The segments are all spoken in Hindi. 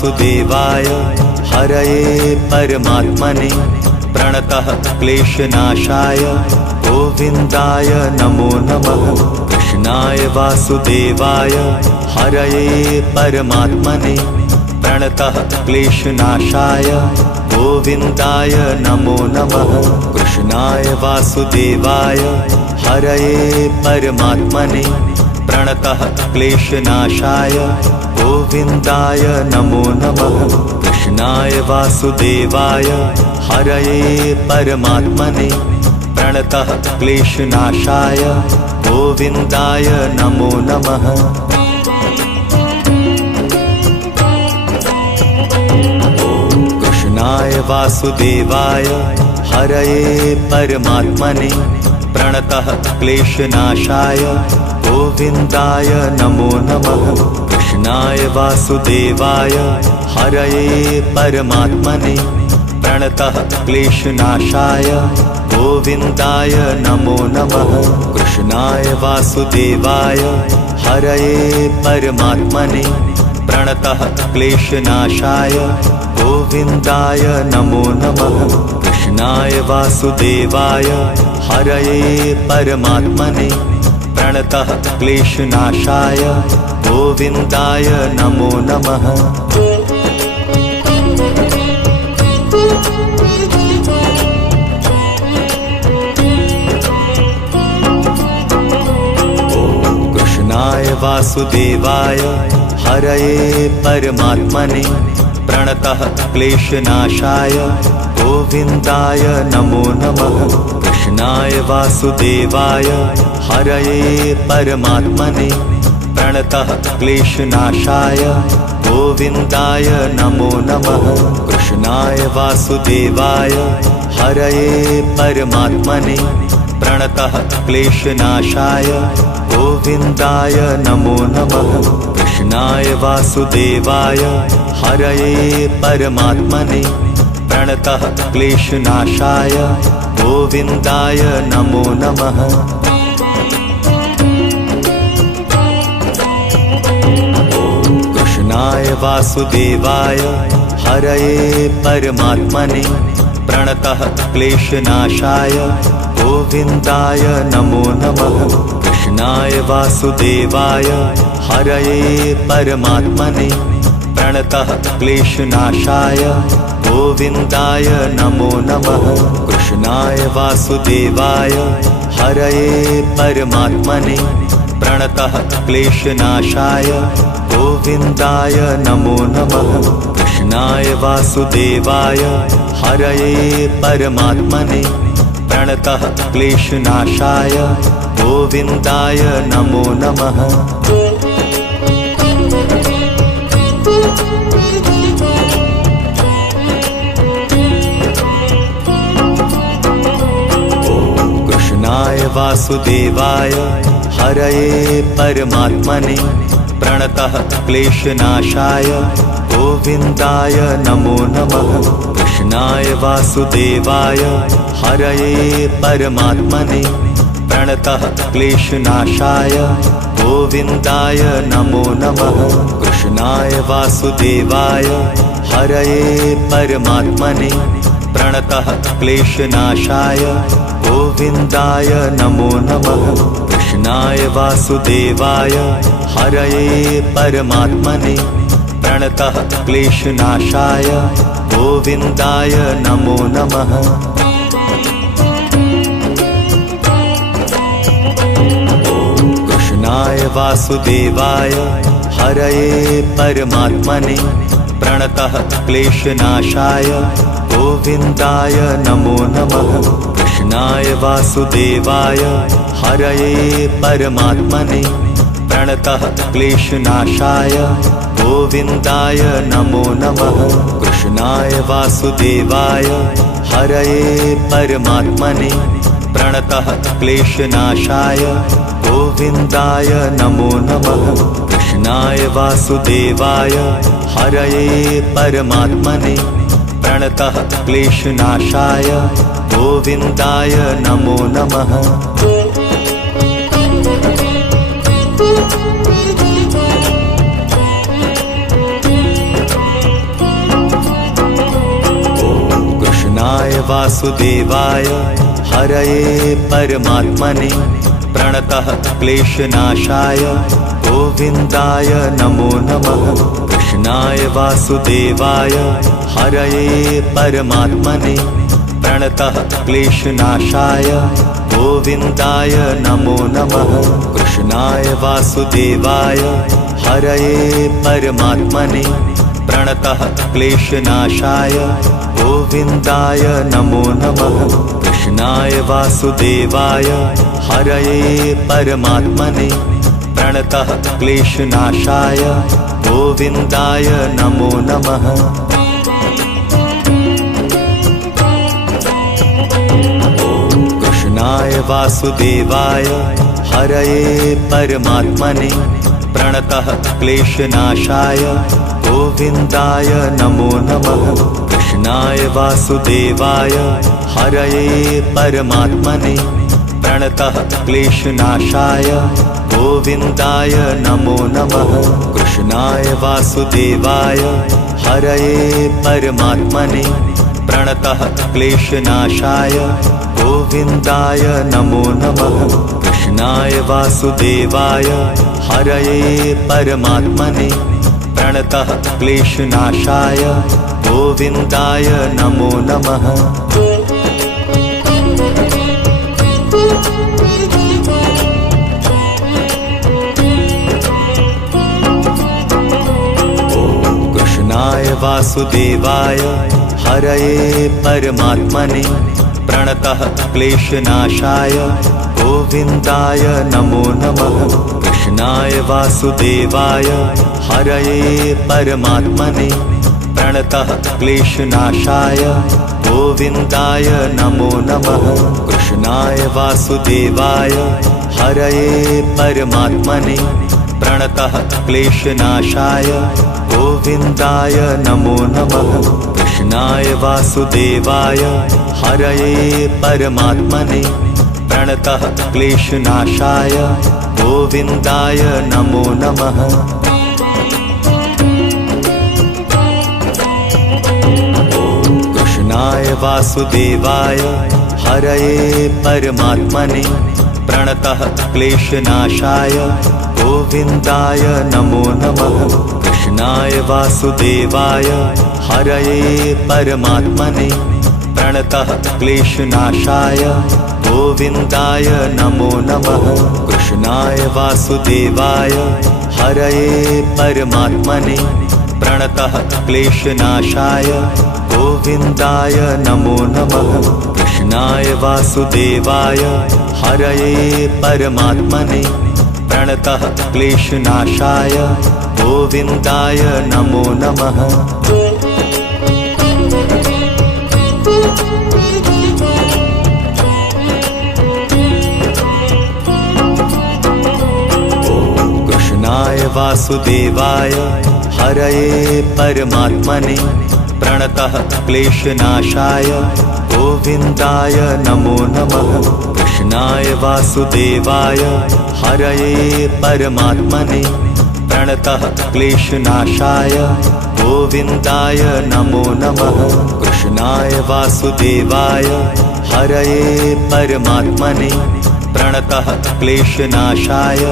वासुदेवाय हरये परमात्मने प्रणतः क्लेशनाशाय गोविन्दाय नमो नमः। कृष्णाय वासुदेवाय हरये परमात्मने प्रणतः क्लेशनाशाय गोविन्दाय नमो नमः। कृष्णाय वासुदेवाय हरये परमात्मने प्रणतः क्लेशनाशाय गोविन्दाय नमो नमः। कृष्णाय वासुदेवाय हरये परमात्मने प्रणतः क्लेशनाशाय गोविन्दाय नमो नमः। कृष्णाय वासुदेवाय हरये परमात्मने प्रणतः क्लेशनाशाय गोविन्दाय नमो नमः। कृष्णाय वासुदेवाय हरये परमात्मने प्रणतः क्लेशनाशाय गोविन्दाय नमो नमः। कृष्णाय वासुदेवाय हरये परमात्मने प्रणतः क्लेशनाशाय गोविन्दाय नमो नमः। कृष्णाय वासुदेवाय हरये परमात्मने प्रणतः क्लेशनाशाय गोविन्दाय नमो नमः। कृष्णाय वासुदेवाय हरये परमात्मने प्रणतः क्लेशनाशाय गोविन्दाय नमो नमः। कृष्णाय वासुदेवाय हरये परमात्मने प्रणतः क्लेशनाशाय गोविन्दाय नमो नमः। कृष्णाय वासुदेवाय हरये परमात्मने प्रणतः क्लेशनाशाय गोविन्दाय नमो नमः। कृष्णाय वासुदेवाय हरये परमात्मने प्रणतः क्लेशनाशाय गोविन्दाय नमो नमः। कृष्णाय वासुदेवाय हरये परमात्मने प्रणतः क्लेशनाशाय गोविन्दाय नमो नमः। कृष्णाय वासुदेवाय हरये परमात्मने प्रणतः क्लेशनाशाय गोविन्दाय नमो नमः। कृष्णाय वासुदेवाय हरये परमात्मने प्रणतः क्लेशनाशाय गोविन्दाय नमो नमः। कृष्णाय वासुदेवाय हरये परमात्मने प्रणतः क्लेशनाशाय गोविन्दाय नमो नमः। कृष्णाय वासुदेवाय हरये परमात्मने प्रणतः क्लेशनाशाय गोविन्दाय नमो नमः। कृष्णाय वासुदेवाय हरये परमात्मने प्रणतः क्लेशनाशाय गोविन्दाय नमो नमः। कृष्णाय वासुदेवाय हरये परमात्मने प्रणतः क्लेशनाशाय गोविन्दाय नमो नमः। कृष्णाय वासुदेवाय हरये परमात्मने प्रणतः क्लेशनाशाय गोविन्दाय नमो नमः। कृष्णाय वासुदेवाय हरये परमात्मने प्रणतः क्लेशनाशाय गोविन्दाय नमो नमः। कृष्णाय वासुदेवाय हरये परमात्मने प्रणतः क्लेशनाशाय गोविन्दाय नमो नमः। कृष्णाय वासुदेवाय हरये परमात्मने प्रणतः क्लेशनाशाय गोविन्दाय नमो नमः। कृष्णाय वासुदेवाय हरये परमात्मने प्रणतः क्लेशनाशाय गोविन्दाय नमो नमः। कृष्णाय वासुदेवाय हरये परमात्मने प्रणतः क्लेशनाशाय गोविन्दाय नमो नमः। कृष्णाय वासुदेवाय हरये परमात्मने प्रणतः क्लेशनाशाय गोविन्दाय नमो नमः। कृष्णाय वासुदेवाय हरये परमात्मने प्रणतः क्लेशनाशाय गोविन्दाय नमो नमः। कृष्णाय वासुदेवाय हरये परमात्मने प्रणतः क्लेशनाशाय गोविन्दाय नमो नमः। कृष्णाय वासुदेवाय हरये परमात्मने प्रणतः क्लेशनाशाय गोविन्दाय नमो नमः। कृष्णाय वासुदेवाय हरये परमात्मने प्रणतः क्लेशनाशाय गोविन्दाय नमो नमः। कृष्णाय वासुदेवाय हरये परमात्मने प्रणतः क्लेशनाशाय गोविन्दाय नमो नमः। कृष्णाय वासुदेवाय हरये परमात्मने प्रणतः क्लेशनाशाय गोविन्दाय नमो नमः। कृष्णाय वासुदेवाय हरये परमात्मने प्रणतः क्लेशनाशाय गोविन्दाय नमो नमः। कृष्णाय वासुदेवाय हरये परमात्मने प्रणतः क्लेशनाशाय गोविन्दाय नमो नमः। कृष्णाय वासुदेवाय हरये परमात्मने प्रणतः क्लेशनाशाय गोविन्दाय नमो नमः। कृष्णाय वासुदेवाय हरये परमात्मने प्रणतः क्लेशनाशाय गोविन्दाय नमो नमः। कृष्णाय वासुदेवाय हरये परमात्मने प्रणतः क्लेशनाशाय गोविन्दाय नमो नमः। कृष्णाय वासुदेवाय हरये परमात्मने प्रणतः क्लेशनाशाय गोविन्दाय नमो नमः। कृष्णाय वासुदेवाय हरये परमात्मने प्रणतः क्लेशनाशाय गोविन्दाय नमो नमः। कृष्णाय वासुदेवाय हरये परमात्मने प्रणतः क्लेशनाशाय गोविन्दाय नमो नमः। कृष्णाय वासुदेवाय हरये परमात्मने प्रणतः क्लेशनाशाय गोविन्दाय नमो नमः। कृष्णाय वासुदेवाय हरये परमात्मने प्रणतः क्लेशनाशाय गोविन्दाय नमो नमः। कृष्णाय वासुदेवाय हरये परमात्मने प्रणतः क्लेशनाशाय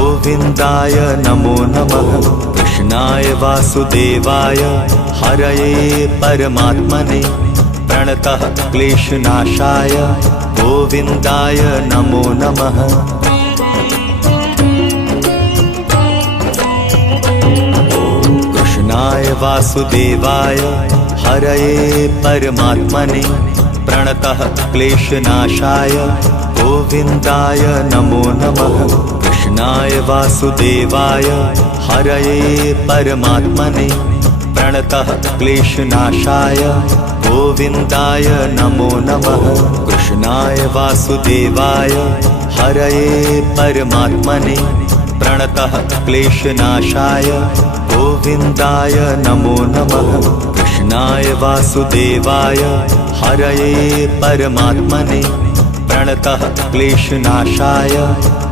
गोविन्दाय नमो नमः। कृष्णाय वासुदेवाय हरये परमात्मने प्रणतः क्लेशनाशाय गोविन्दाय नमो नमः। कृष्णाय वासुदेवाय हरये परमात्मने प्रणतः क्लेशनाशाय गोविन्दाय नमो नमः। कृष्णाय वासुदेवाय हरये परमात्मने प्रणतः क्लेशनाशाय गोविन्दाय नमो नमः। कृष्णाय वासुदेवाय हरये परमात्मने प्रणतः क्लेशनाशाय गोविन्दाय नमो नमः। कृष्णाय वासुदेवाय हरये परमात्मने प्रणतः क्लेशनाशाय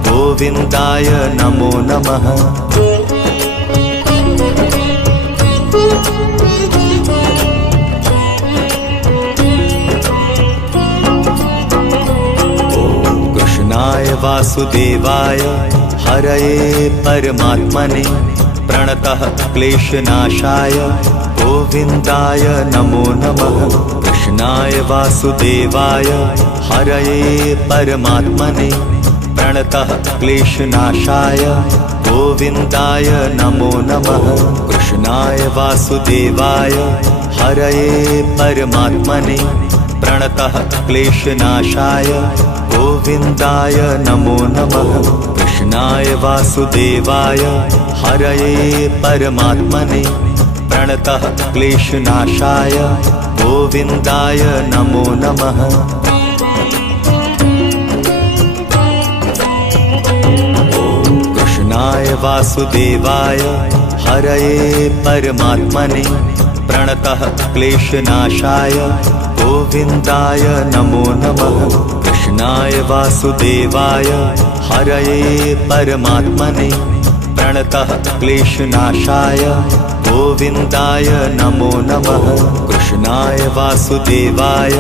गोविन्दाय नमो नमः। वासुदेवाय हरये परमात्मने प्रणतः क्लेशनाशाय गोविन्दाय नमो नमः। कृष्णाय वासुदेवाय हरये परमात्मने प्रणतः क्लेशनाशाय गोविन्दाय नमो नमः। कृष्णाय वासुदेवाय हरये परमात्मने प्रणतः क्लेशनाशाय गोविन्दाय नमो नमः। कृष्णाय वासुदेवाय हरये परमात्मने प्रणतः क्लेशनाशाय गोविन्दाय नमो नमः। कृष्णाय वासुदेवाय हरये परमात्मने प्रणतः क्लेशनाशाय गोविन्दाय नमो नमः। कृष्णाय वासुदेवाय हरये परमात्मने प्रणतः क्लेशनाशाय गोविन्दाय नमो नमः। कृष्णाय वासुदेवाय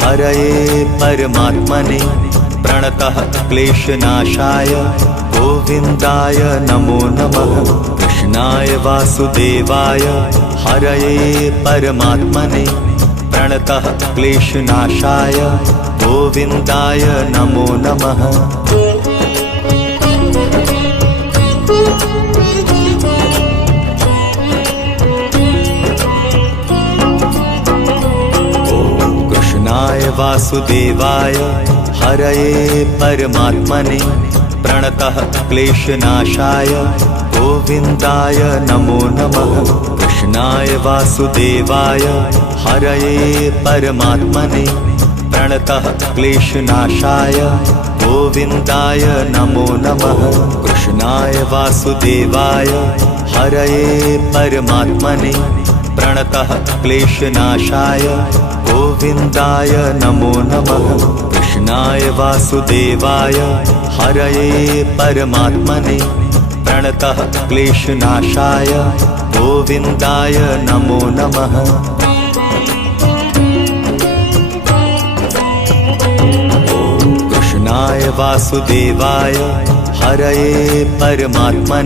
हरये परमात्मने प्रणतः क्लेशनाशाय गोविन्दाय नमो नमः। कृष्णाय वासुदेवाय हरये परमात्मने प्रणतः क्लेशनाशाय गोविन्दाय नमो नमः। कृष्णाय वासुदेवाय हरये परमात्मने प्रणतः क्लेशनाशाय गोविन्दाय नमो नमः। कृष्णाय वासुदेवाय हरये परमात्मने प्रणतः क्लेशनाशाय गोविन्दाय नमो नमः। कृष्णाय वासुदेवाय हरये परमात्मने प्रणतः क्लेशनाशाय गोविन्दाय नमो नमः। कृष्णाय वासुदेवाय हरये परमात्मने प्रणतः क्लेशनाशाय गोविन्दाय नमो नमः। कृष्णाय वासुदेवाय हरये परमात्मने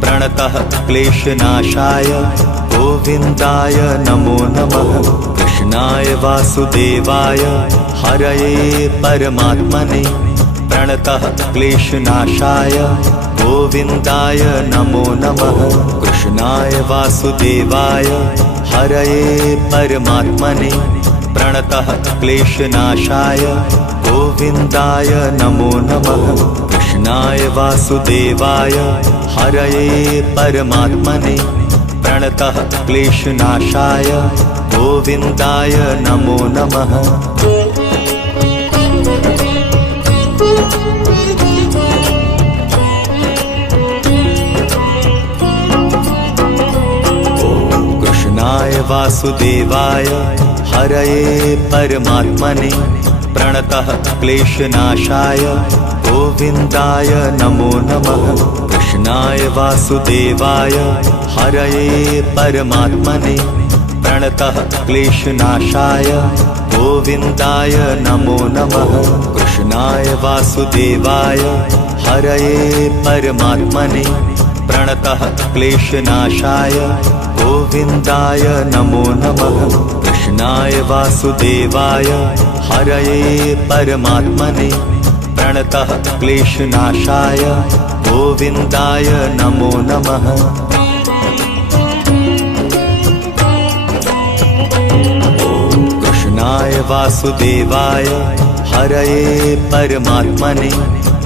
प्रणतः क्लेशनाशाय गोविन्दाय नमो नमः। कृष्णाय वासुदेवाय हरये परमात्मने प्रणतः क्लेशनाशाय गोविन्दाय नमो नमः। कृष्णाय वासुदेवाय हरये परमात्मने प्रणतः क्लेशनाशाय गोविन्दाय नमो नमः। कृष्णाय वासुदेवाय हरये परमात्मने प्रणतः क्लेशनाशाय गोविन्दाय नमो नमः। कृष्णाय वासुदेवाय हरये परमात्मने प्रणतः क्लेशनाशाय गोविन्दाय नमो नमः। कृष्णाय वासुदेवाय हरये परमात्मने प्रणतः क्लेशनाशाय गोविन्दाय नमो नमः। कृष्णाय वासुदेवाय हरये परमात्मने प्रणतः क्लेशनाशाय गोविन्दाय नमो नमः। कृष्णाय वासुदेवाय हरये परमात्मने प्रणतः क्लेशनाशाय गोविन्दाय नमो नमः। कृष्णाय वासुदेवाय हरये परमात्मने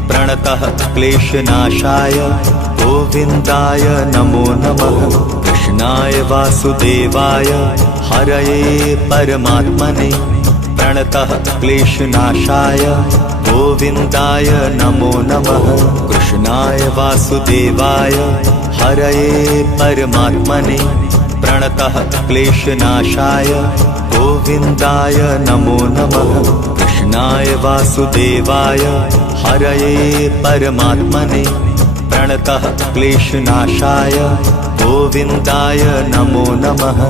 प्रणतः क्लेशनाशाय गोविन्दाय नमो नमः। कृष्णाय वासुदेवाय हरये परमात्मने प्रणतः क्लेशनाशाय गोविन्दाय नमो नमः। कृष्णाय वासुदेवाय हरये परमात्मने प्रणतः क्लेशनाशाय गोविन्दाय नमो नमः। कृष्णाय वासुदेवाय हरये परमात्मने प्रणतः क्लेशनाशाय गोविन्दाय नमो नमः।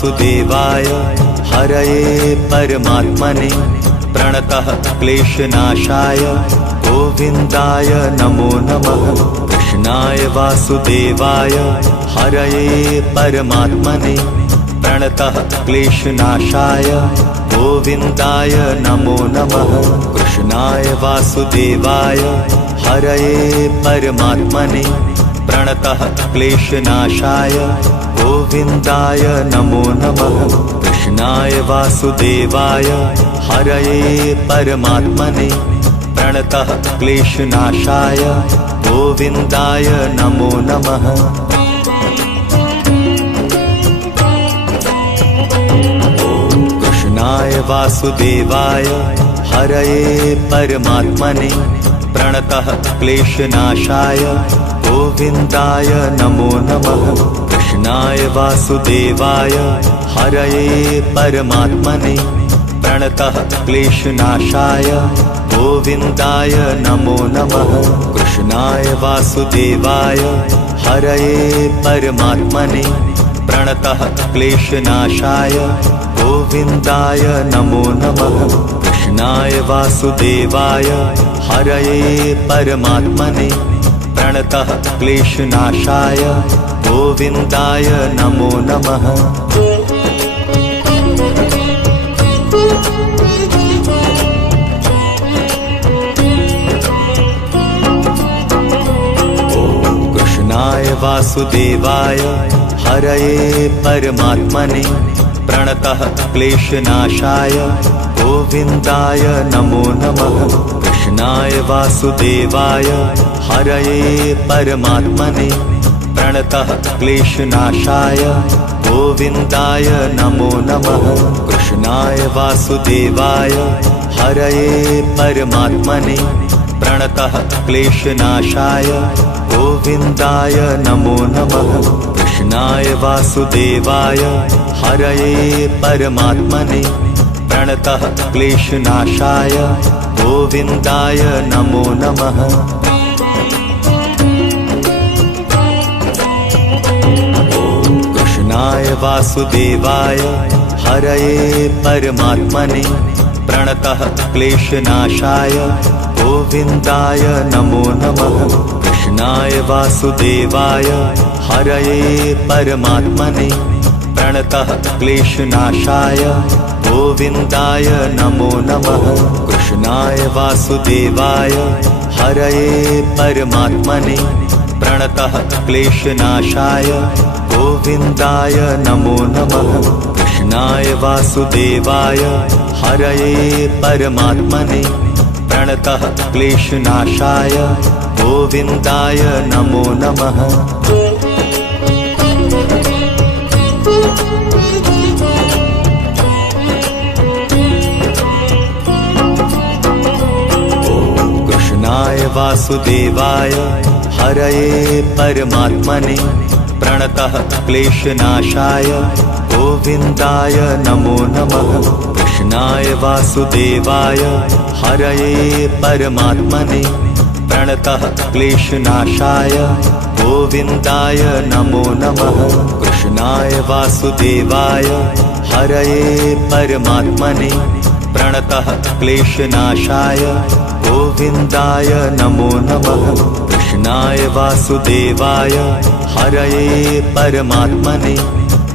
वासुदेवाय हरये परमात्मने प्रणतः क्लेशनाशाय गोविन्दाय नमो नमः। कृष्णाय वासुदेवाय हरये परमात्मने प्रणतः क्लेशनाशाय गोविन्दाय नमो नमः। कृष्णाय वासुदेवाय हरये परमात्मने प्रणतः क्लेशनाशाय गोविन्दाय नमो नमः। कृष्णाय वासुदेवाय हरये परमात्मने प्रणतः क्लेशनाशाय गोविन्दाय नमो नमः। कृष्णाय वासुदेवाय हरये परमात्मने प्रणतः क्लेशनाशाय गोविन्दाय नमो नमः। कृष्णाय वासुदेवाय हरये परमात्मने प्रणतः क्लेशनाशाय गोविन्दाय नमो नमः। कृष्णाय वासुदेवाय हरये परमात्मने प्रणतः क्लेशनाशाय गोविन्दाय नमो नमः। कृष्णाय वासुदेवाय हरये परमात्मने प्रणतः क्लेशनाशाय गोविन्दाय नमो नमः। कृष्णाय वासुदेवाय हरये परमात्मने प्रणतः क्लेशनाशाय गोविन्दाय नमो नमः। कृष्णाय वासुदेवाय हरये परमात्मने प्रणतः क्लेशनाशाय गोविन्दाय नमो नमः। कृष्णाय वासुदेवाय हरये परमात्मने प्रणतः क्लेशनाशाय गोविन्दाय नमो नमः। कृष्णाय वासुदेवाय हरये परमात्मने प्रणतः क्लेशनाशाय गोविन्दाय नमो नमः। कृष्णाय वासुदेवाय हरये परमात्मने प्रणतः क्लेशनाशाय गोविन्दाय नमो नमः। कृष्णाय वासुदेवाय हरये परमात्मने प्रणतः क्लेशनाशाय गोविन्दाय नमो नमः। कृष्णाय वासुदेवाय हरये परमात्मने प्रणतः क्लेशनाशाय गोविन्दाय नमो नमः। कृष्णाय वासुदेवाय हरये परमात्मने प्रणतः क्लेशनाशाय गोविन्दाय नमो नमः। कृष्णाय वासुदेवाय हरये परमात्मने प्रणतः क्लेशनाशाय गोविन्दाय नमो नमः। कृष्णाय वासुदेवाय हरये परमात्मने प्रणतः क्लेशनाशाय गोविन्दाय नमो नमः। कृष्णाय वासुदेवाय हरये परमात्मने प्रणतः क्लेशनाशाय गोविन्दाय नमो नमः। कृष्णाय वासुदेवाय हरये परमात्मने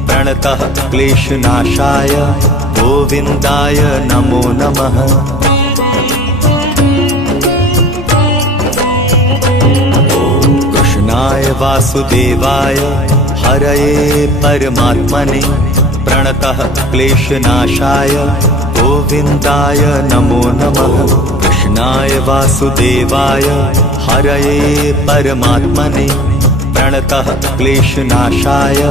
प्रणतः क्लेशनाशाय गोविन्दाय नमो नमः। कृष्णाय वासुदेवाय हरये परमात्मने प्रणतः क्लेशनाशाय गोविन्दाय नमो नमः। कृष्णाय वासुदेवाय हरये परमात्मने प्रणतः क्लेशनाशाय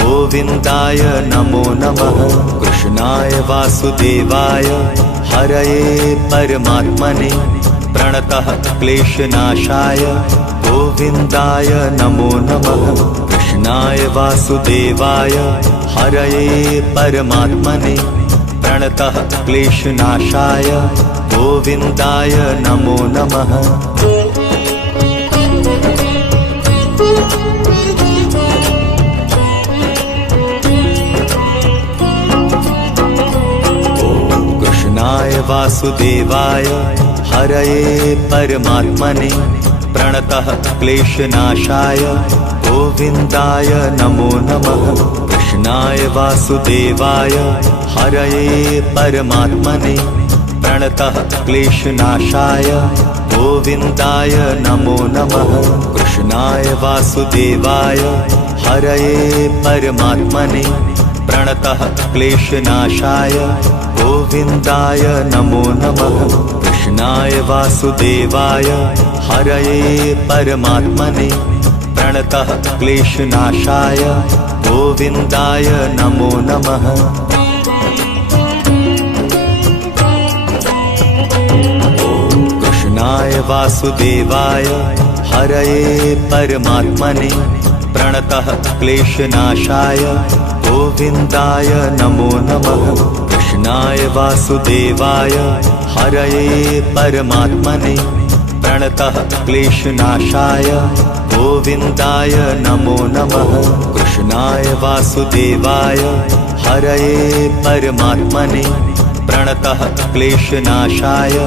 गोविन्दाय नमो नमः। कृष्णाय वासुदेवाय हरये परमात्मने प्रणतः क्लेशनाशाय गोविन्दाय नमो नमः। कृष्णाय वासुदेवाय हरये परमात्मने प्रणतः क्लेशनाशाय गोविन्दाय नमो नमः। वासुदेवाय हरये परमात्मने प्रणतः क्लेशनाशाय गोविन्दाय नमो नमः। कृष्णाय वासुदेवाय हरये परमात्मने प्रणतः क्लेशनाशाय गोविन्दाय नमो नमः। कृष्णाय वासुदेवाय हरये परमात्मने प्रणतः क्लेशनाशाय गोविन्दाय नमो नमः। कृष्णाय वासुदेवाय हरये परमात्मने प्रणतः क्लेशनाशाय गोविन्दाय नमो नमः। कृष्णाय वासुदेवाय हरये परमात्मने प्रणतः क्लेशनाशाय गोविन्दाय नमो नमः। कृष्णाय वासुदेवाय हरये परमात्मने प्रणतः क्लेशनाशाय गोविन्दाय नमो नमः। कृष्णाय वासुदेवाय हरये परमात्मने प्रणतः क्लेशनाशाय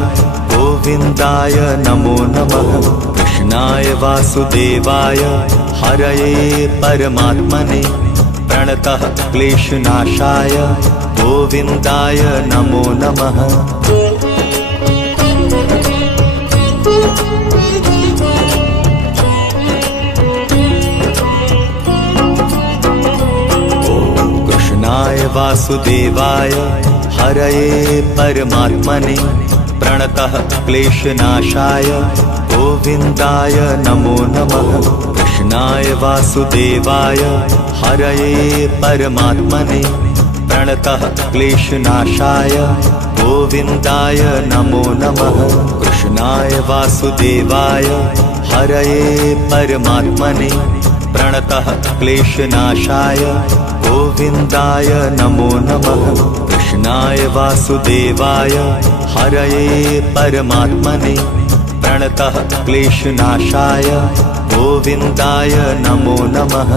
गोविन्दाय नमो नमः। कृष्णाय वासुदेवाय हरये परमात्मने प्रणतः क्लेशनाशाय गोविन्दाय नमो नमः। कृष्णाय वासुदेवाय हरये परमात्मने प्रणतः क्लेशनाशाय गोविन्दाय नमो नमः। कृष्णाय वासुदेवाय हरये परमात्मने प्रणतः क्लेशनाशाय गोविन्दाय नमो नमः। कृष्णाय वासुदेवाय हरये परमात्मने प्रणतः क्लेशनाशाय गोविन्दाय नमो नमः। कृष्णाय वासुदेवाय हरये परमात्मने प्रणतः क्लेशनाशाय गोविन्दाय नमो नमः।